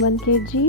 1 kg،